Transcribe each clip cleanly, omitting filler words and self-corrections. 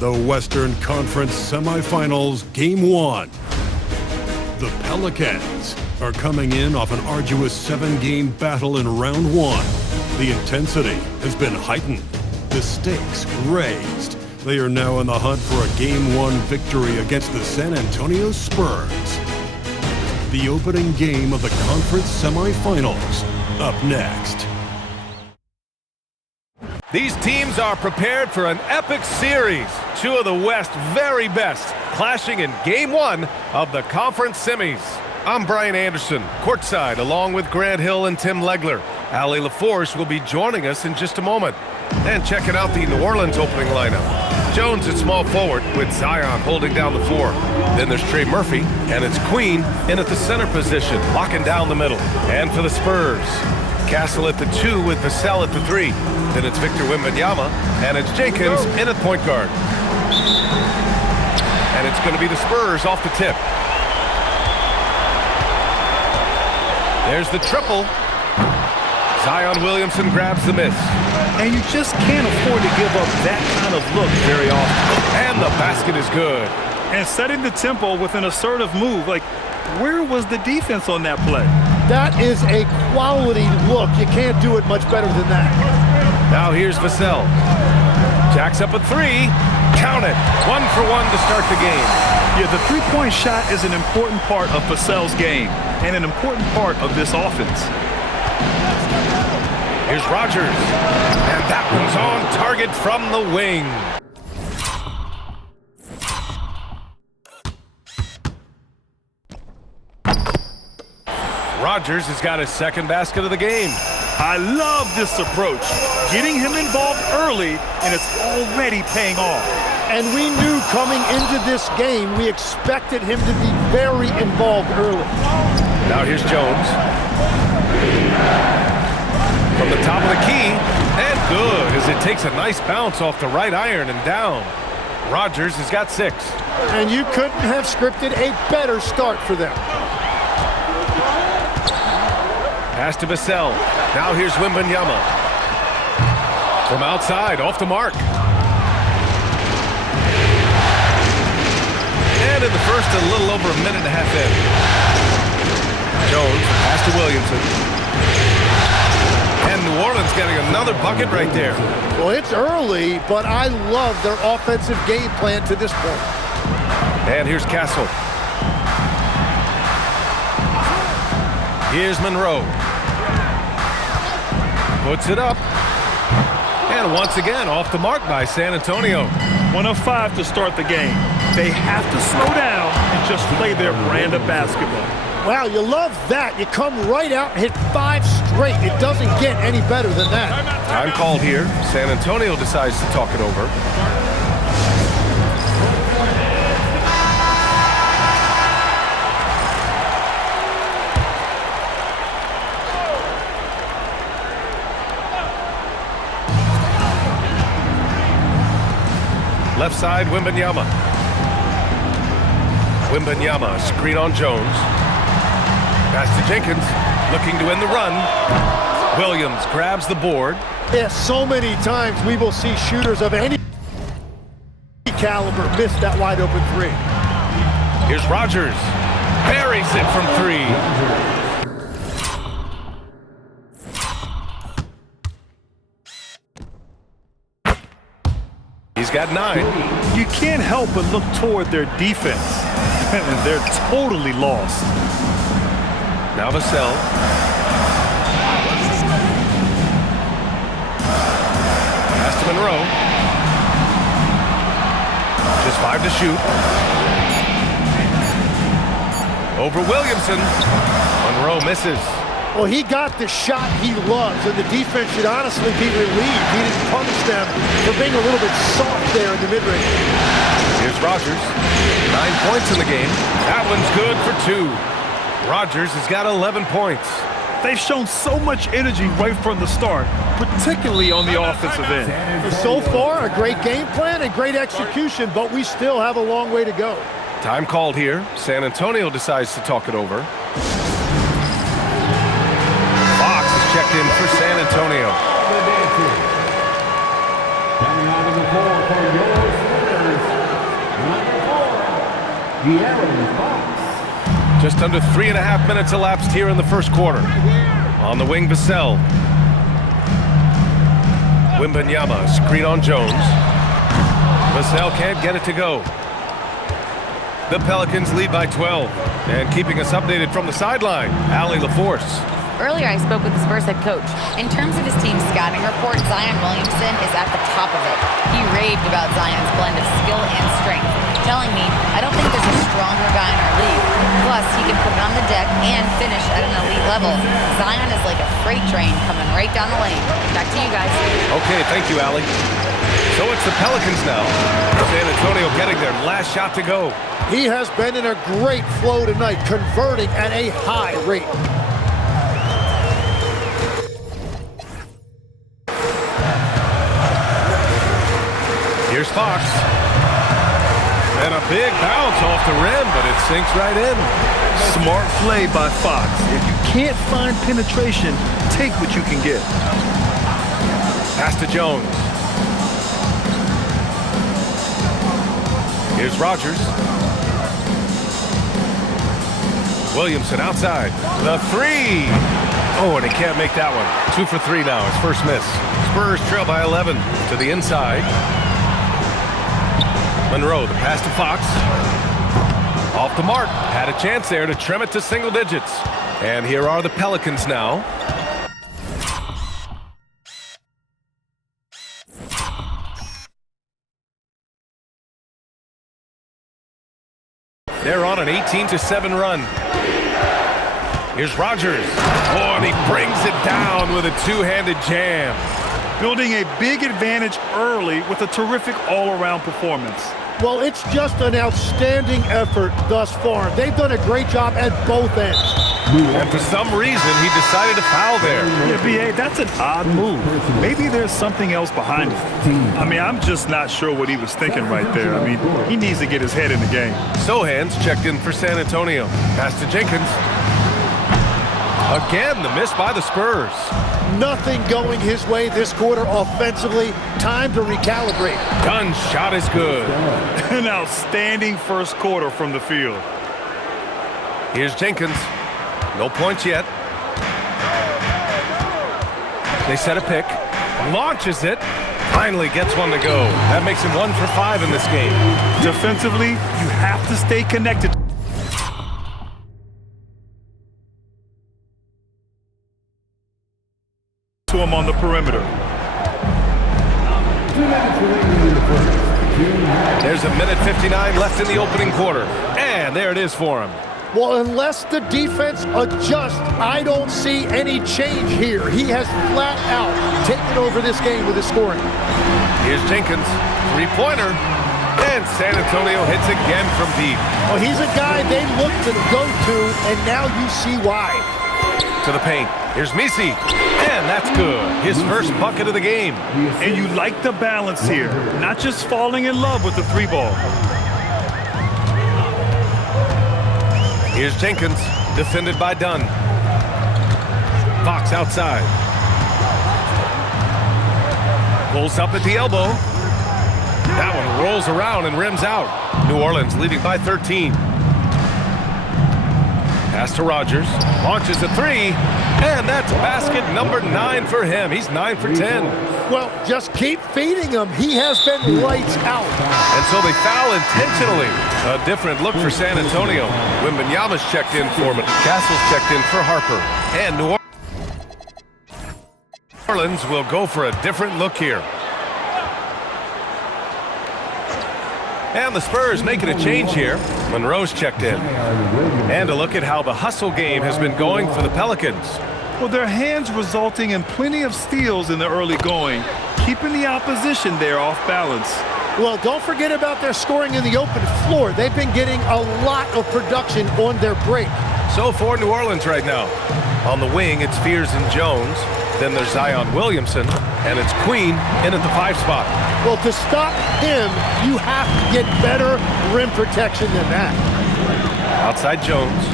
The Western Conference Semifinals, Game 1. The Pelicans are coming in off an arduous 7-game battle in Round 1. The intensity has been heightened, the stakes raised. They are now in the hunt for a Game 1 victory against the San Antonio Spurs. The opening game of the conference semifinals, up next. These teams are prepared for an epic series. Two of the West's very best clashing in Game 1 of the conference semis. I'm Brian Anderson, courtside, along with Grant Hill and Tim Legler. Ali LaForce will be joining us in just a moment. And checking out the New Orleans opening lineup. Jones at small forward with Zion holding down the 4. Then there's Trey Murphy, and it's Queen in at the center position, locking down the middle. And for the Spurs, Castle at the 2 with Vassell at the 3. Then it's Victor Wembanyama, and it's Jenkins in at point guard. And it's going to be the Spurs off the tip. There's the triple. Zion Williamson grabs the miss. And you just can't afford to give up that kind of look very often. And the basket is good. And setting the tempo with an assertive move. Like, where was the defense on that play? That is a quality look. You can't do it much better than that. Now here's Vassell. Jacks up a 3. Count it. 1 for 1 to start the game. Yeah, the three-point shot is an important part of Vassell's game and an important part of this offense. Here's Rogers. And that one's on target from the wing. Rogers has got his second basket of the game. I love this approach. Getting him involved early, and it's already paying off. And we knew coming into this game, we expected him to be very involved early. Now here's Jones. From the top of the key, and good, as it takes a nice bounce off the right iron and down. Rogers has got 6. And you couldn't have scripted a better start for them. Pass to Vassell. Now here's Wembanyama. From outside, off the mark. And in the first, a little over a minute and a half in. Jones, pass to Williamson. And New Orleans getting another bucket right there. Well, it's early, but I love their offensive game plan to this point. And here's Castle. Here's Monroe. Puts it up. And once again, off the mark by San Antonio. 1 of 5 to start the game. They have to slow down and just play their brand of basketball. Wow, you love that. You come right out and hit 5 straight. It doesn't get any better than that. Time called here. San Antonio decides to talk it over. Left side, Wembanyama. Wembanyama, screen on Jones. Pass to Jenkins, looking to end the run. Williams grabs the board. Yeah, so many times we will see shooters of any caliber miss that wide open 3. Here's Rogers. Buries it from 3. He's got 9. You can't help but look toward their defense. And they're totally lost. Now Vassell. Pass to Monroe. Just 5 to shoot. Over Williamson. Monroe misses. Well, he got the shot he loves, and the defense should honestly be relieved. He didn't punish them for being a little bit soft there in the mid-range. Here's Rogers. 9 points in the game. That one's good for 2. Rogers has got 11 points. They've shown so much energy right from the start, particularly on the offensive end. So far, a great game plan and great execution, but we still have a long way to go. Time called here. San Antonio decides to talk it over. Fox is checked in for San Antonio. Just under 3.5 minutes elapsed here in the first quarter. On the wing, Vassell. Wembanyama, screen on Jones. Vassell can't get it to go. The Pelicans lead by 12. And keeping us updated from the sideline, Allie LaForce. Earlier, I spoke with the Spurs head coach. In terms of his team's scouting report, Zion Williamson is at the top of it. He raved about Zion's blend of skill and strength, telling me, I don't think there's a stronger guy in our league. Plus, he can put it on the deck and finish at an elite level. Zion is like a freight train coming right down the lane. Back to you guys. Okay, thank you, Allie. So it's the Pelicans now. San Antonio getting their last shot to go. He has been in a great flow tonight, converting at a high rate. Here's Fox. And a big bounce off the rim, but it sinks right in. Smart play by Fox. If you can't find penetration, take what you can get. Pass to Jones. Here's Rogers. Williamson outside. The three. Oh, and he can't make that one. 2 for 3 now. His first miss. Spurs trail by 11 to the inside. Monroe, the pass to Fox. Off the mark. Had a chance there to trim it to single digits. And here are the Pelicans now. They're on an 18-7 run. Here's Rogers. Oh, and he brings it down with a two-handed jam. Building a big advantage early with a terrific all-around performance. Well, it's just an outstanding effort thus far. They've done a great job at both ends. And for some reason, he decided to foul there. Yeah, B.A., that's an odd move. Maybe there's something else behind it. I mean, I'm just not sure what he was thinking right there. I mean, he needs to get his head in the game. Sohan's checked in for San Antonio. Pass to Jenkins. Again, the miss by the Spurs. Nothing going his way this quarter offensively. Time to recalibrate. Dunn's shot is good. An outstanding first quarter from the field. Here's Jenkins. No points yet. They set a pick. Launches it. Finally gets one to go. That makes him 1 for 5 in this game. Defensively, you have to stay connected to him on the perimeter. There's 1:59 left in the opening quarter. And there it is for him. Well, unless the defense adjusts, I don't see any change here. He has flat out taken over this game with his scoring. Here's Jenkins. Three-pointer. And San Antonio hits again from deep. Well, he's a guy they look to go to, and now you see why. To the paint. Here's Misi. And that's good. His first bucket of the game. And you like the balance here. Not just falling in love with the three ball. Here's Jenkins, defended by Dunn. Fox outside. Pulls up at the elbow. That one rolls around and rims out. New Orleans leading by 13. Pass to Rogers. Launches a three. And that's basket number 9 for him. He's 9 for 10. Well, just keep feeding him. He has been lights out. And so they foul intentionally. A different look for San Antonio. Wembanyama's checked in for him. Castle's checked in for Harper. And New Orleans will go for a different look here. And the Spurs making a change here. Monroe's checked in. And a look at how the hustle game has been going for the Pelicans. Well, their hands resulting in plenty of steals in the early going, keeping the opposition there off balance. Well, don't forget about their scoring in the open floor. They've been getting a lot of production on their break. So for New Orleans right now. On the wing, it's Fears and Jones. Then there's Zion Williamson. And it's Queen in at the 5 spot. Well, to stop him, you have to get better rim protection than that. Outside Jones.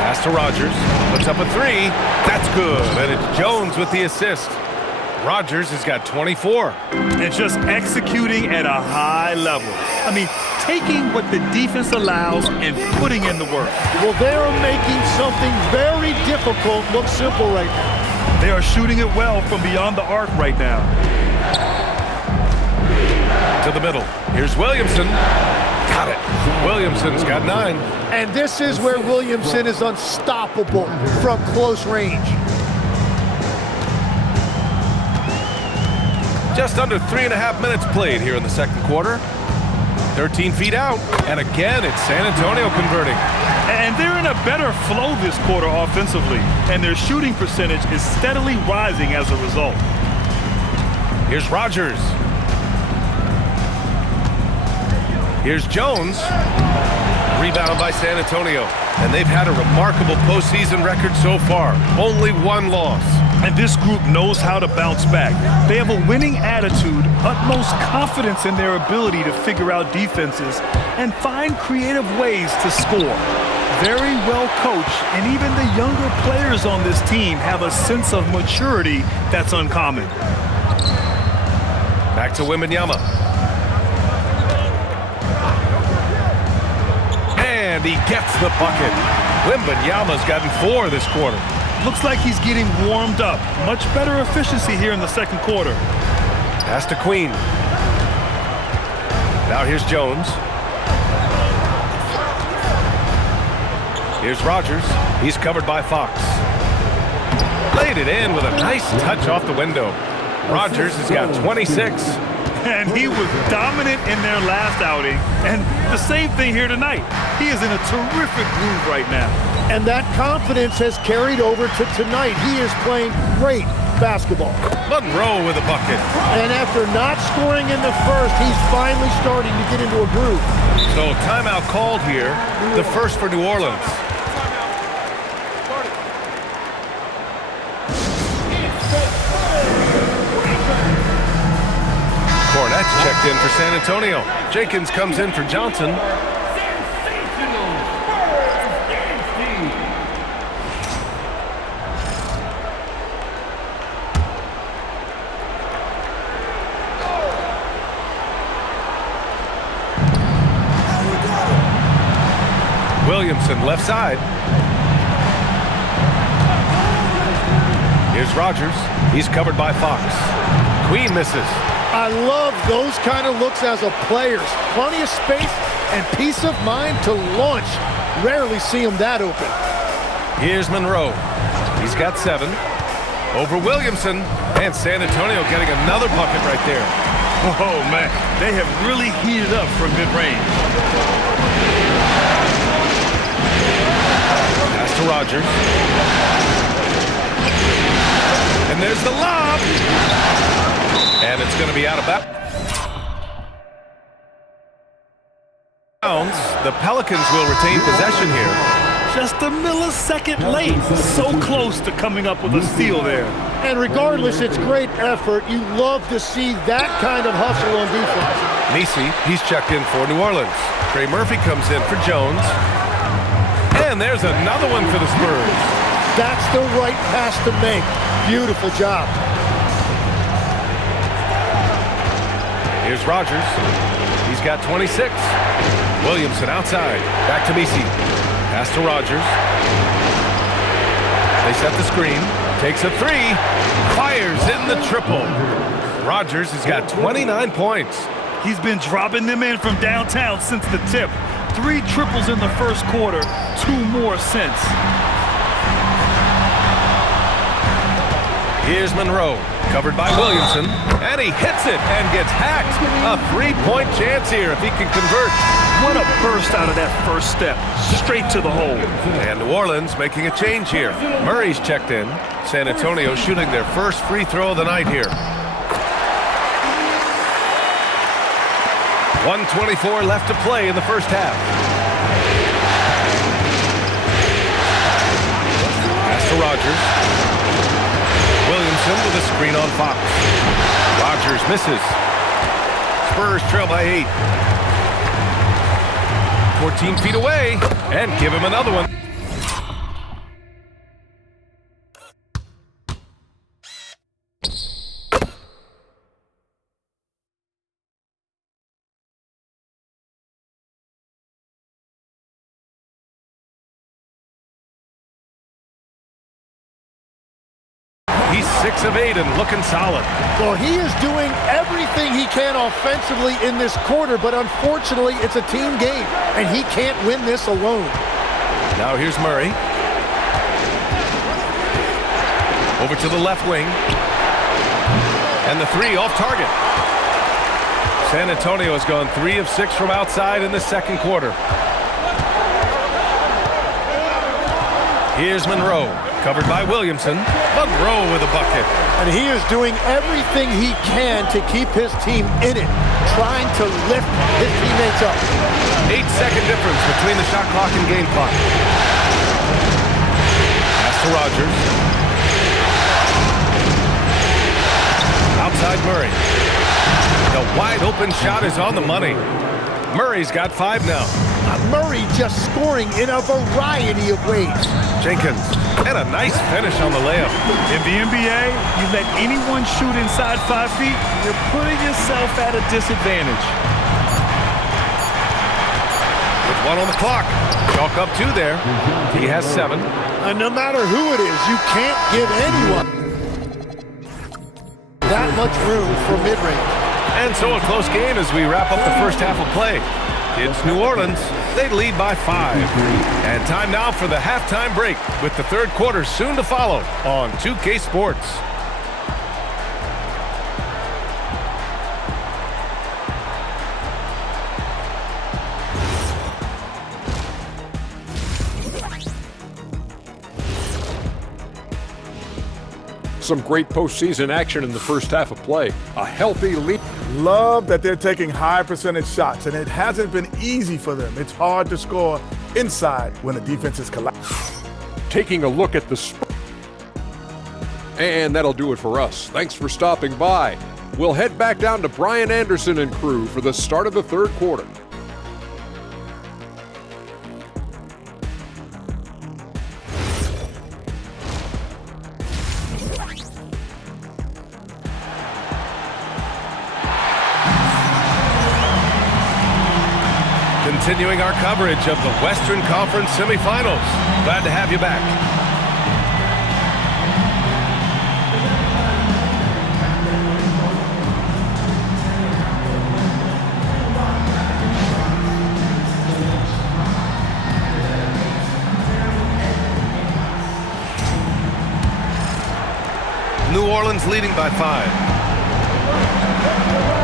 Pass to Rogers. Puts up a 3. That's good. And it's Jones with the assist. Rogers has got 24. And just executing at a high level. I mean, taking what the defense allows and putting in the work. Well, they are making something very difficult look simple right now. They are shooting it well from beyond the arc right now. To the middle. Here's Williamson. Got it. Williamson's got 9. And this is where Williamson is unstoppable from close range. Just under 3.5 minutes played here in the second quarter. 13 feet out. And again, it's San Antonio converting. And they're in a better flow this quarter offensively. And their shooting percentage is steadily rising as a result. Here's Rogers. Here's Jones. Rebound by San Antonio. And they've had a remarkable postseason record so far. Only 1 loss. And this group knows how to bounce back. They have a winning attitude, utmost confidence in their ability to figure out defenses and find creative ways to score. Very well coached, and even the younger players on this team have a sense of maturity that's uncommon. Back to Wembanyama. And he gets the bucket. Wembanyama's gotten 4 this quarter. Looks like he's getting warmed up. Much better efficiency here in the second quarter. Pass to Queen. Now here's Jones. Here's Rogers. He's covered by Fox. Laid it in with a nice touch off the window. Rogers has got 26. And he was dominant in their last outing. And the same thing here tonight. He is in a terrific groove right now. And that confidence has carried over to tonight. He is playing great basketball. Monroe with a bucket. And after not scoring in the first, he's finally starting to get into a groove. So timeout called here, the first for New Orleans. Cornette's checked in for San Antonio. Jenkins comes in for Johnson. Williamson left side. Here's Rogers. He's covered by Fox. Queen misses. I love those kind of looks as a player. Plenty of space and peace of mind to launch. Rarely see him that open. Here's Monroe. He's got 7. Over Williamson. And San Antonio getting another bucket right there. Oh, man. They have really heated up from mid-range. Pass to Rogers. And there's the lob. And it's going to be out of bounds. The Pelicans will retain possession here. Just a millisecond late. So close to coming up with a steal there. And regardless, it's great effort. You love to see that kind of hustle on defense. Nisi, he's checked in for New Orleans. Trey Murphy comes in for Jones. And there's another one for the Spurs. That's the right pass to make. Beautiful job. Here's Rogers. He's got 26. Williamson outside. Back to Nisi. Pass to Rogers. They set the screen. Takes a 3. Fires in the triple. Rogers has got 29 points. He's been dropping them in from downtown since the tip. 3 triples in the first quarter, 2 more since. Here's Monroe, covered by Williamson, and he hits it and gets hacked. A 3-point chance here if he can convert. What a burst out of that first step, straight to the hole. And New Orleans making a change here. Murray's checked in. San Antonio shooting their first free throw of the night here. 1:24 left to play in the first half. Pass to Rogers. Williamson with a screen on Fox. Rogers misses. Spurs trail by 8. 14 feet away, and give him another one. He's 6 of 8 and looking solid. Well, he is doing everything he can offensively in this quarter, but unfortunately, it's a team game, and he can't win this alone. Now here's Murray. Over to the left wing. And the 3 off target. San Antonio has gone 3 of 6 from outside in the second quarter. Here's Monroe, covered by Williamson. Monroe with a bucket. And he is doing everything he can to keep his team in it, trying to lift his teammates up. 8-second difference between the shot clock and game clock. Pass to Rogers. Outside Murray. The wide open shot is on the money. Murray's got 5 now. Murray just scoring in a variety of ways. Jenkins, and a nice finish on the layup. In the NBA, you let anyone shoot inside 5 feet, you're putting yourself at a disadvantage. With 1 on the clock. Chalk up 2 there. He has 7. And no matter who it is, you can't give anyone that much room for mid-range. And so a close game as we wrap up the first half of play. It's New Orleans. They lead by 5. And time now for the halftime break with the third quarter soon to follow on 2K Sports. Some great postseason action in the first half of play. A healthy lead. Love that they're taking high percentage shots, and it hasn't been easy for them. It's hard to score inside when the defense is collapsed. Taking a look at the Spurs. And that'll do it for us. Thanks for stopping by. We'll head back down to Brian Anderson and crew for the start of the third quarter. Continuing our coverage of the Western Conference semifinals. Glad to have you back. New Orleans leading by 5.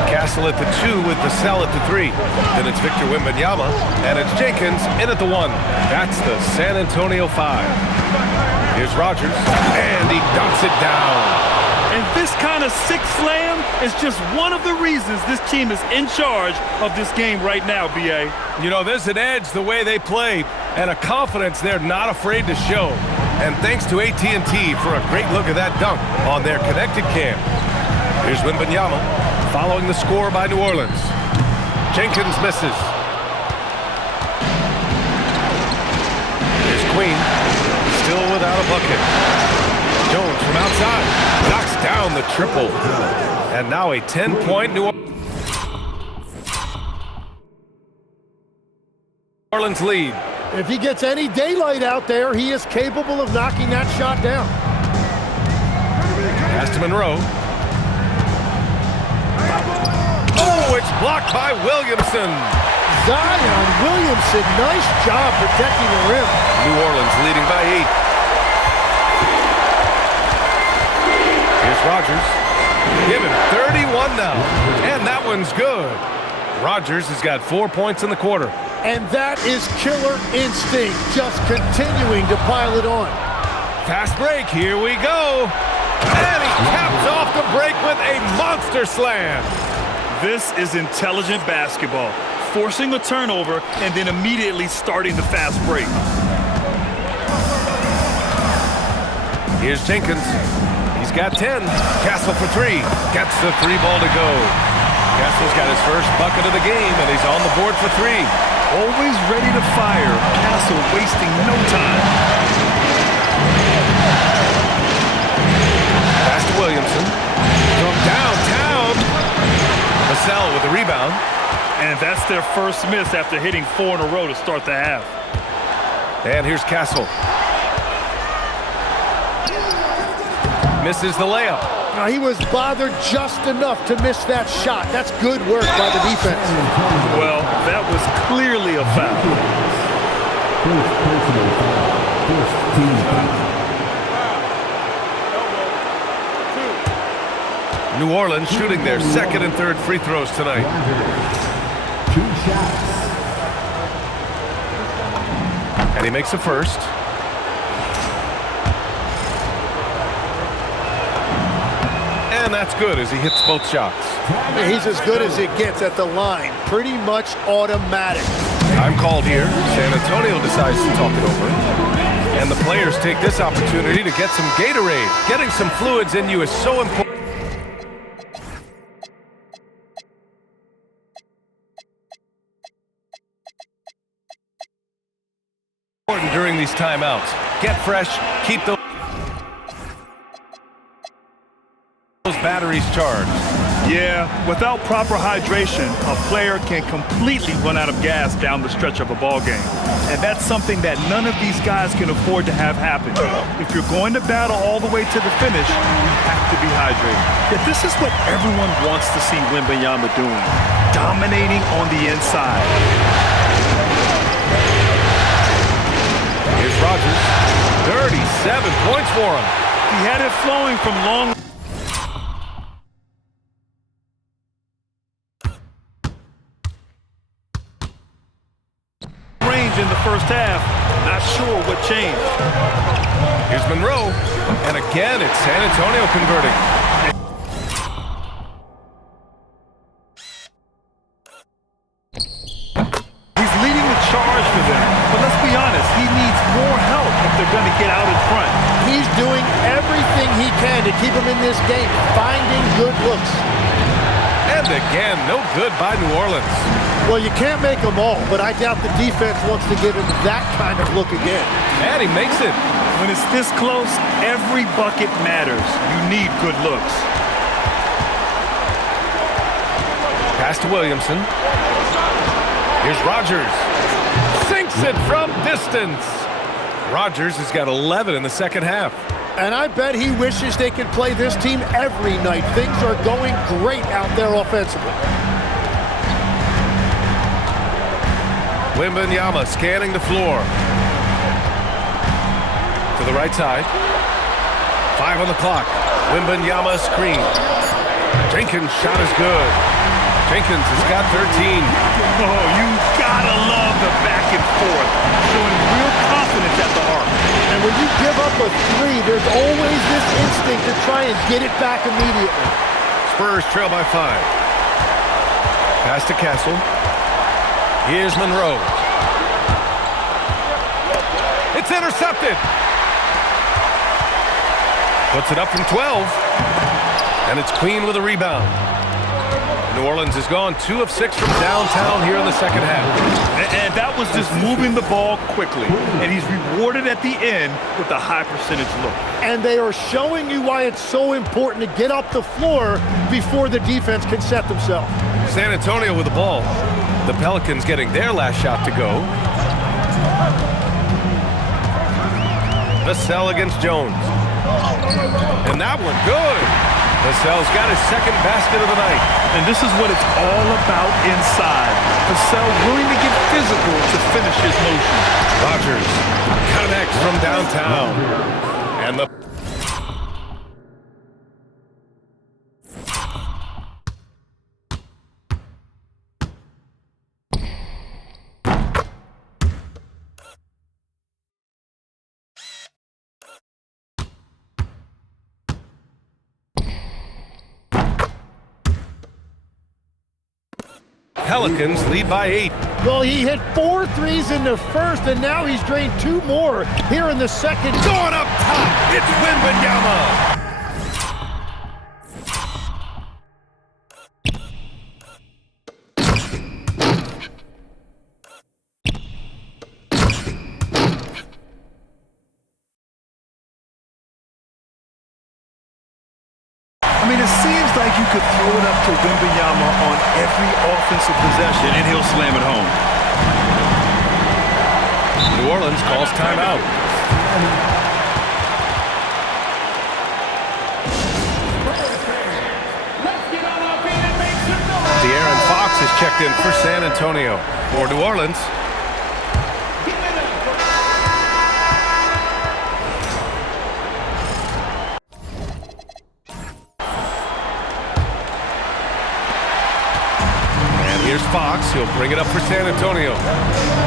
Castle at the 2 with the Sell at the 3. Then it's Victor Wembanyama, and it's Jenkins in at the 1. That's the San Antonio 5. Here's Rogers, and he dunks it down. And this kind of sick slam is just one of the reasons this team is in charge of this game right now, B.A. You know, there's an edge the way they play, and a confidence they're not afraid to show. And thanks to AT&T for a great look at that dunk on their connected cam. Here's Wembanyama, following the score by New Orleans. Jenkins misses. Here's Queen, still without a bucket. Jones from outside, knocks down the triple. And now a 10-point New Orleans lead. If he gets any daylight out there, he is capable of knocking that shot down. Pass to Monroe. Oh, it's blocked by Williamson. Zion Williamson, nice job protecting the rim. New Orleans leading by 8. Here's Rogers. Given 31 now. And that one's good. Rogers has got 4 points in the quarter. And that is killer instinct, just continuing to pile it on. Fast break, here we go. And he caps off the break with a monster slam. This is intelligent basketball, forcing a turnover and then immediately starting the fast break. Here's Jenkins. He's got 10. Castle for 3. Gets the 3 ball to go. Castle's got his first bucket of the game, and he's on the board for 3. Always ready to fire. Castle wasting no time. Pass to Williamson. From downtown. Vassell with the rebound. And that's their first miss after hitting 4 in a row to start the half. And here's Castle. Misses the layup. Now, he was bothered just enough to miss that shot. That's good work by the defense. Well, that was clearly a foul. First personal foul. First team foul. New Orleans shooting their second and third free throws tonight. 2 shots. And he makes the first. And that's good as he hits both shots. He's as good as it gets at the line. Pretty much automatic. Time called here. San Antonio decides to talk it over. And the players take this opportunity to get some Gatorade. Getting some fluids in you is so important. During these timeouts. Get fresh, keep those batteries charged. Yeah, without proper hydration, a player can completely run out of gas down the stretch of a ball game. And that's something that none of these guys can afford to have happen. If you're going to battle all the way to the finish, you have to be hydrated. Yet this is what everyone wants to see Wembanyama doing, dominating on the inside. Here's Rogers. 37 points for him. He had it flowing from long range in the first half. Not sure what changed. Here's Monroe. And again, it's San Antonio converting. He's leading the charge for them. But let's be honest, he needs more help if they're going to get out in front. He's doing everything he can to keep him in this game, finding good looks. And again, no good by New Orleans. Well, you can't make them all, but I doubt the defense wants to give him that kind of look again. And he makes it. When it's this close, every bucket matters. You need good looks. Pass to Williamson. Here's Rogers. Sinks it from distance. Rogers has got 11 in the second half. And I bet he wishes they could play this team every night. Things are going great out there offensively. Wembanyama scanning the floor. To the right side. 5 on the clock. Wembanyama screen. Jenkins' shot is good. Jenkins has got 13. Oh, you gotta love the back and forth. Showing real confidence at the arc. And when you give up a three, there's always this instinct to try and get it back immediately. Spurs trail by 5. Pass to Castle. Here's Monroe. It's intercepted. Puts it up from 12. And it's Queen with a rebound. New Orleans has gone 2 of 6 from downtown here in the second half. And that was just moving the ball quickly. And he's rewarded at the end with a high percentage look. And they are showing you why it's so important to get up the floor before the defense can set themselves. San Antonio with the ball. The Pelicans getting their last shot to go. Vassell against Jones. And that one good. Vassell's got his second basket of the night. And this is what it's all about inside. Vassell willing to get physical to finish his motion. Rogers connects from downtown. And the Pelicans lead by 8. Well, he hit 4 threes in the first, and now he's drained 2 more here in the second. Going up top, it's Wembanyama. I mean, it seems like you could throw it up to Wembanyama on every offensive possession, and he'll slam it home. New Orleans calls timeout. is checked in for San Antonio. For New Orleans, here's Fox. He'll bring it up for San Antonio.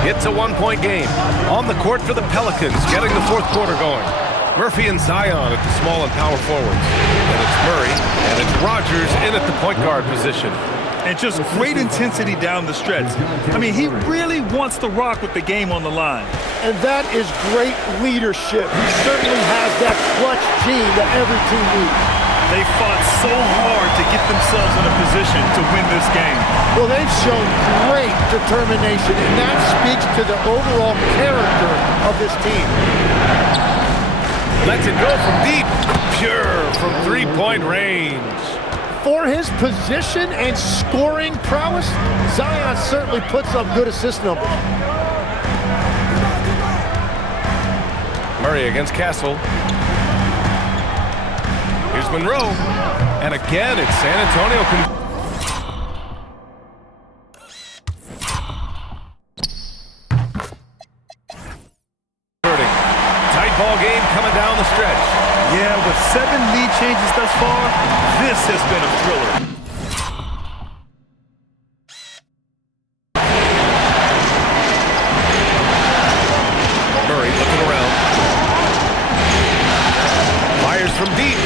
It's a one-point game. On the court for the Pelicans, getting the fourth quarter going. Murphy and Zion at the small and power forwards. And it's Murray, and it's Rogers in at the point guard position. And just great intensity down the stretch. I mean, he really wants to rock with the game on the line. And that is great leadership. He certainly has that clutch gene that every team needs. They fought so hard to get themselves in a position to win this game. Well, they've shown great determination, and that speaks to the overall character of this team. Lets it go from deep. Pure from three-point range. For his position and scoring prowess, Zion certainly puts up good assist numbers. Murray against Castle. Here's Monroe. And again, it's San Antonio. Tight ball game coming down the stretch. Yeah, with 7 lead changes thus far, this has been a thriller. Murray looking around. Fires from deep.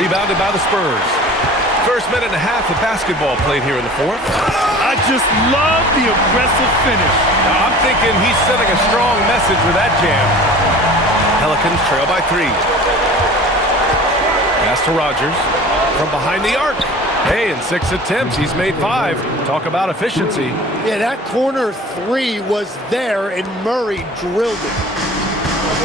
Rebounded by the Spurs. First minute and a half of basketball played here in the fourth. I just love the aggressive finish. Now, I'm thinking he's sending a strong message with that jam. Pelicans trail by 3. Pass to Rogers from behind the arc. Hey, in 6 attempts, he's made 5. Talk about efficiency. Yeah, that corner 3 was there, and Murray drilled it.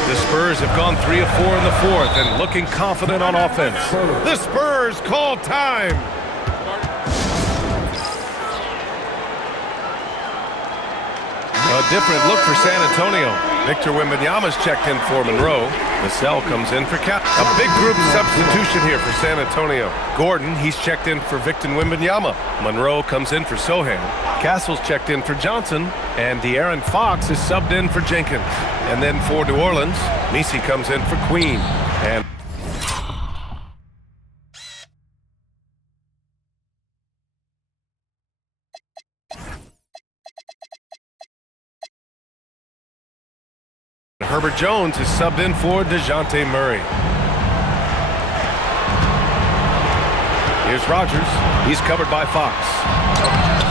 The Spurs have gone 3 of 4 in the fourth and looking confident on offense. The Spurs call time. A different look for San Antonio. Victor Wembanyama's checked in for Monroe. Vassell comes in for Cat. A big group substitution here for San Antonio. Gordon, he's checked in for Victor Wembanyama. Monroe comes in for Sohan. Castle's checked in for Johnson. And De'Aaron Fox is subbed in for Jenkins. And then for New Orleans, Messi comes in for Queen. And Herbert Jones is subbed in for DeJounte Murray. Here's Rogers. He's covered by Fox.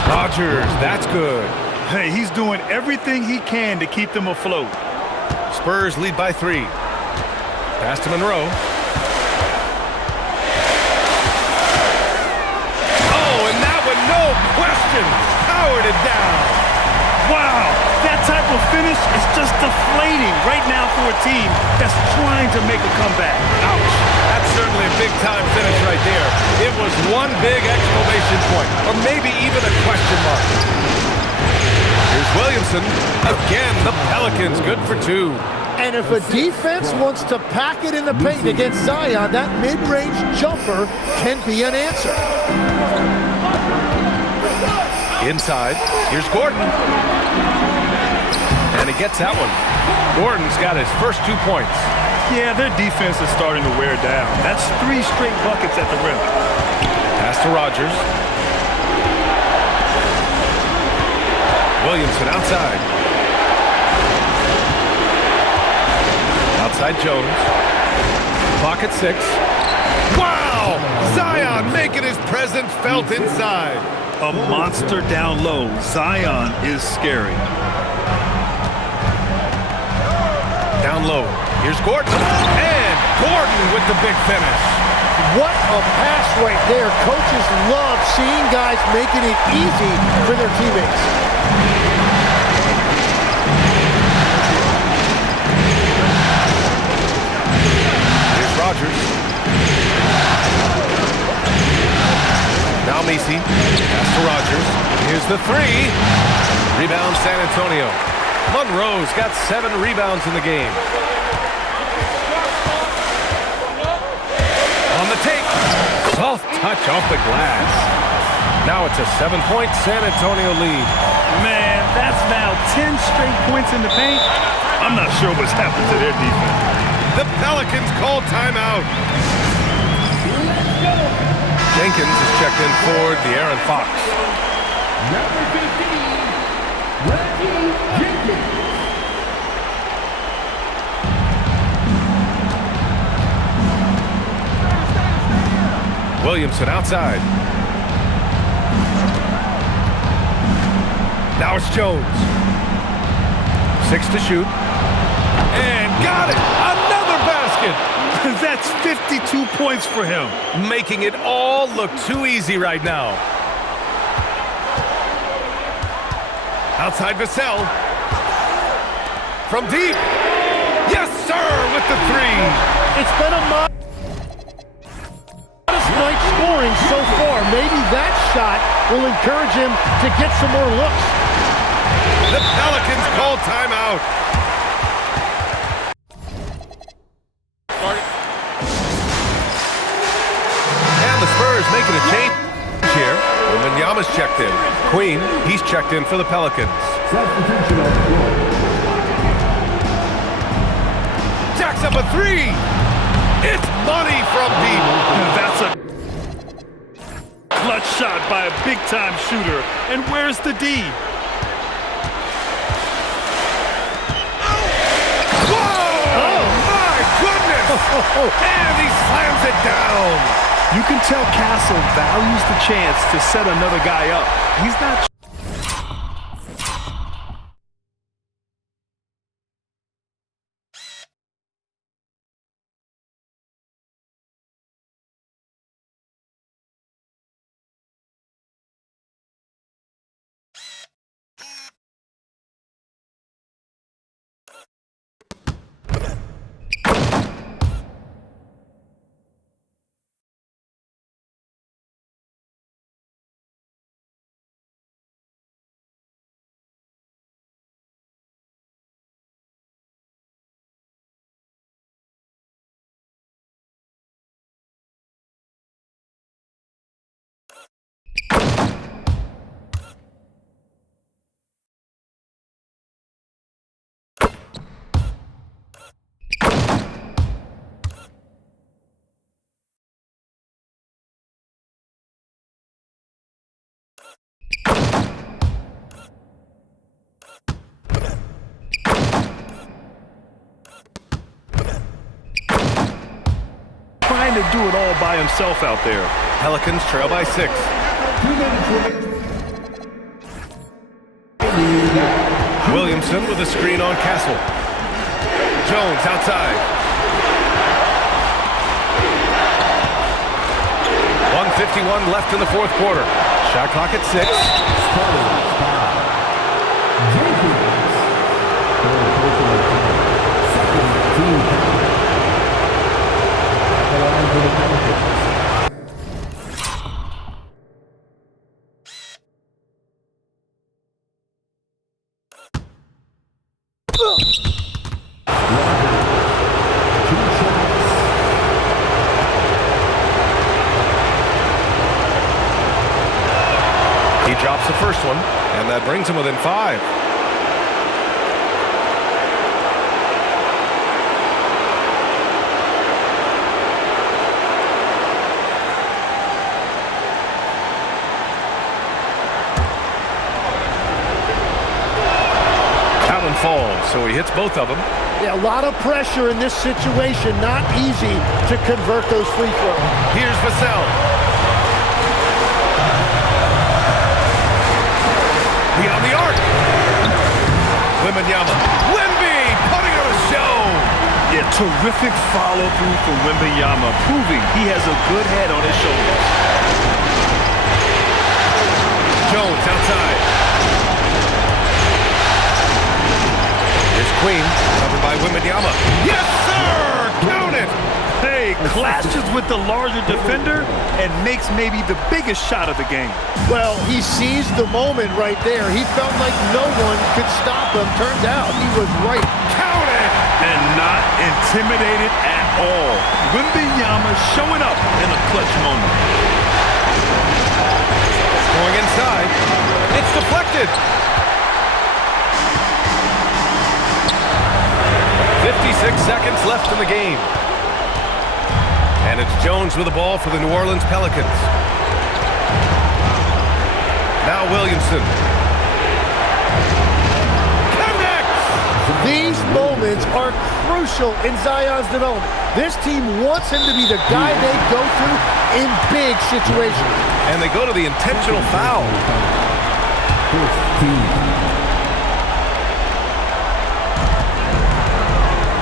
Rogers, that's good. Hey, he's doing everything he can to keep them afloat. Spurs lead by 3. Pass to Monroe. Oh, and that one, no question, powered it down. Wow, that type of finish is just deflating right now for a team that's trying to make a comeback. Ouch. That's certainly a big-time finish right there. It was one big exclamation point, or maybe even a question mark. Here's Williamson. Again, the Pelicans good for 2. And if a defense wants to pack it in the paint against Zion, that mid-range jumper can be an answer. Inside, here's Gordon. And he gets that one. Gordon's got his first 2 points. Yeah, their defense is starting to wear down. That's 3 straight buckets at the rim. Pass to Rogers. Williamson outside. Outside Jones. Clock at 6. Wow! Zion making his presence felt inside. A monster down low. Zion is scary. Down low. Here's Gordon. And Gordon with the big finish. What a pass right there. Coaches love seeing guys making it easy for their teammates. Here's Rogers. Now Messi. Pass to Rogers. Here's the 3. Rebound San Antonio. Monroe's got 7 rebounds in the game. On the take. Soft touch off the glass. Now it's a 7-point San Antonio lead. Man, that's now 10 straight points in the paint. I'm not sure what's happened to their defense. The Pelicans call timeout. Jenkins is checked in for De'Aaron Fox. Number 15, Reggie Jenkins. Williamson outside. Now it's Jones. 6 to shoot. And got it! Another basket! That's 52 points for him. Making it all look too easy right now. Outside Vassell. From deep. Yes, sir, with the 3. It's been a modest night scoring so far. Maybe that shot will encourage him to get some more looks. The Pelicans call timeout. And the Spurs making a change here. Wembanyama's checked in. Queen, he's checked in for the Pelicans. Substitution on the floor. Jacks up a 3. It's money from deep. That's a clutch shot by a big-time shooter. And where's the D? Whoa! Oh, my goodness! And he slams it down. You can tell Castle values the chance to set another guy up. He's not... trying to do it all by himself out there. Pelicans trail by 6. 2 minutes remaining. Williamson with a screen on Castle. Jones outside. 1:51 left in the fourth quarter. Shot clock at 6. He drops the first one, and that brings him within 5. Allen falls, so he hits both of them. Yeah, a lot of pressure in this situation. Not easy to convert those free throws. Here's Vassell. Beyond the arc. Wembanyama. Wemby putting on a show. Yeah, terrific follow-through for Wembanyama, proving he has a good head on his shoulders. Jones outside. Here's Queen, covered by Wembanyama. Yes, sir! Count it! Hey, clashes with the larger defender and makes maybe the biggest shot of the game. Well, he seized the moment right there. He felt like no one could stop him. Turns out he was right. Count it! And not intimidated at all. Wembanyama showing up in a clutch moment. deflected. 56 seconds left in the game. And it's Jones with the ball for the New Orleans Pelicans. Now Williamson. Connects! These moments are crucial in Zion's development. This team wants him to be the guy they go to in big situations. And they go to the intentional foul.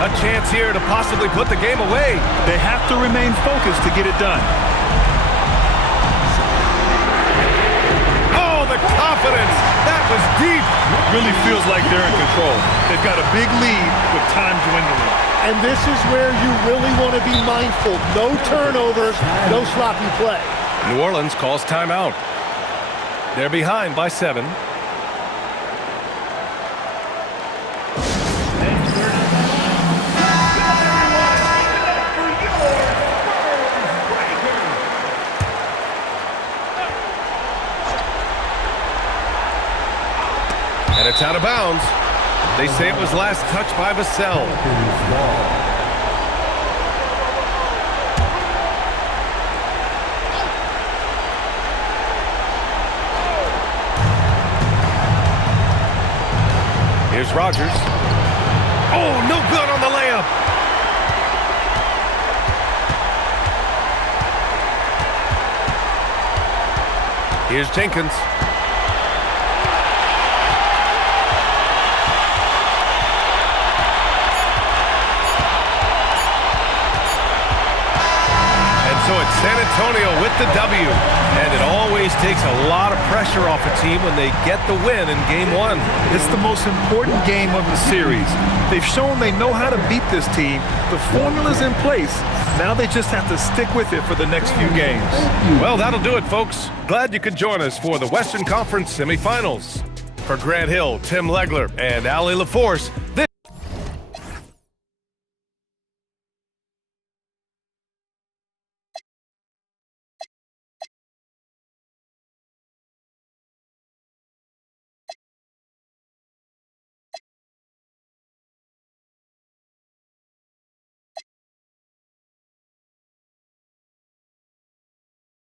A chance here to possibly put the game away. They have to remain focused to get it done. Oh, the confidence. That was deep. Really feels like they're in control. They've got a big lead with time dwindling. And this is where you really want to be mindful. No turnovers, no sloppy play. New Orleans calls timeout. They're behind by 7. And it's out of bounds. They say it was last touched by Vassell. Here's Rogers. Oh, no good on the layup. Here's Jenkins. So it's San Antonio with the W. And it always takes a lot of pressure off a team when they get the win in Game 1. It's the most important game of the series. They've shown they know how to beat this team. The formula's in place. Now they just have to stick with it for the next few games. Well, that'll do it, folks. Glad you could join us for the Western Conference semifinals. For Grant Hill, Tim Legler, and Allie LaForce, this